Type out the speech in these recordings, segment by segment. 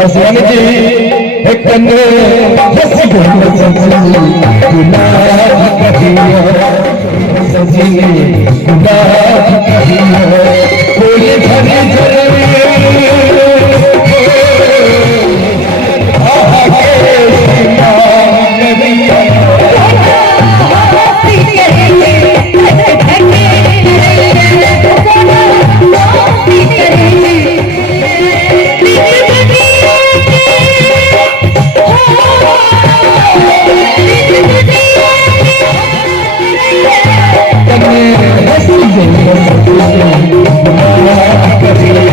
आसमान जी एक कन्ने जैसी गुलाब सजी गुलाब कहियो सजी गुलाब कहियो कोई झरी झरी आहा के सीमा करियो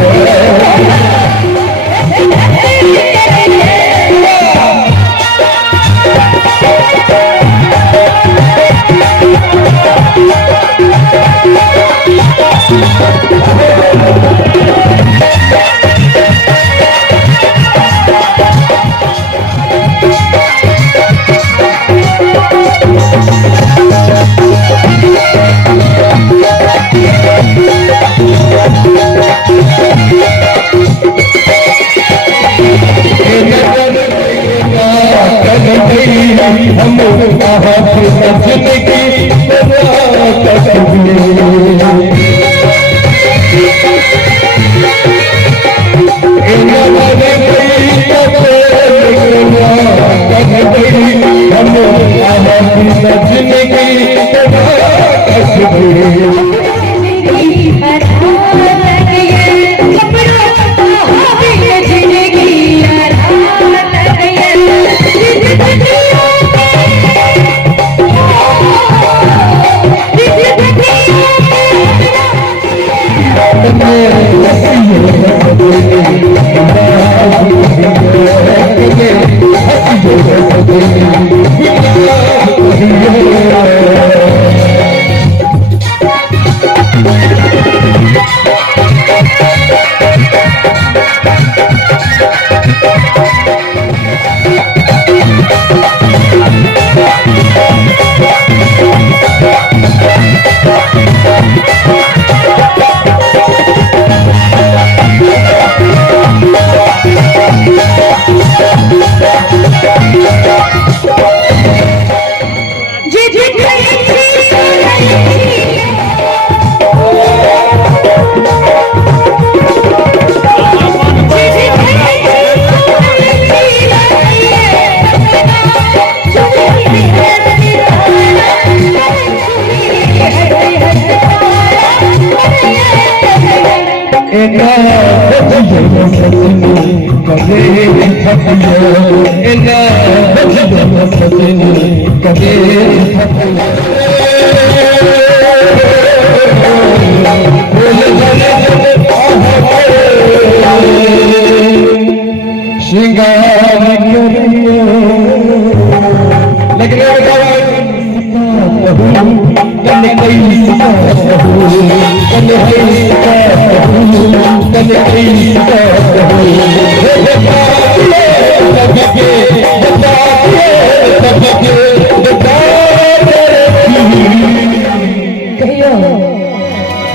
हम कहाँ थे सजने की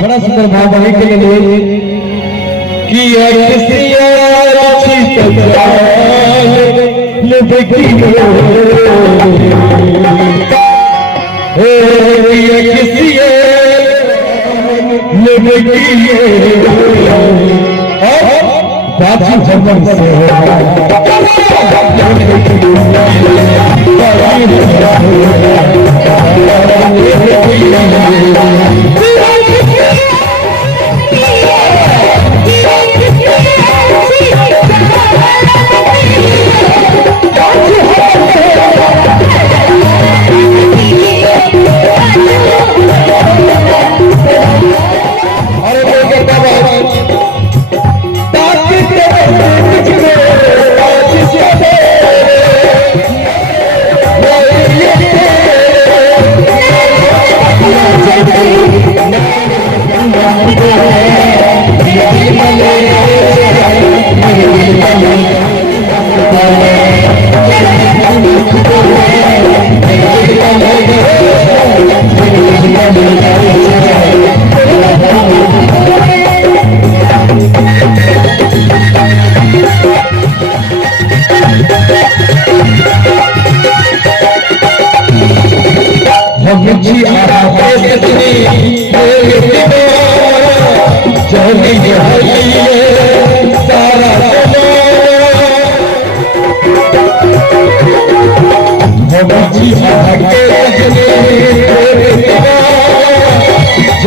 बड़ा सुंदर भाव वही के लिए कि किसी बाजी जन्म से सजनी चली सारा जी के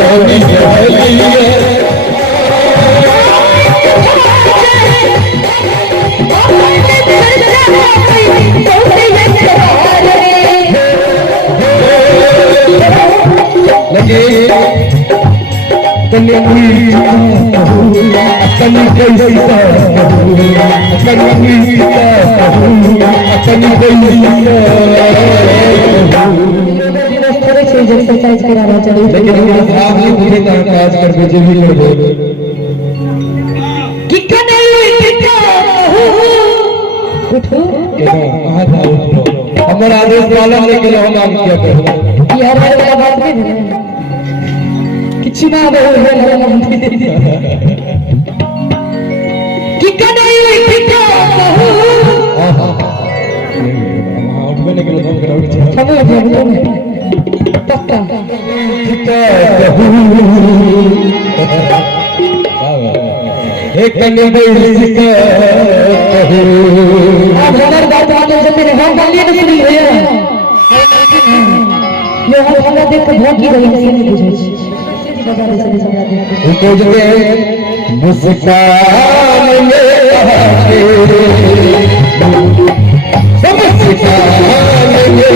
सजनी चली एक्सरसाइज कराना चाहिए, लेकिन आप ही मुझे काज कर जो भी कर दो हमारा आदेश पालन नहीं के हम आप क्या करो यार वाला बात नहीं है किसी ना बोल कि कदई टिका मैंने के लोग कराओ समझ गया पक्का एक कन्या बैठे अब हमारे बात वाले से मेरे हम गालियां नहीं सुनी है ये हम देख के बहुत ही गई नहीं बुझे उनको जो मुस्कान में सब मुस्कान में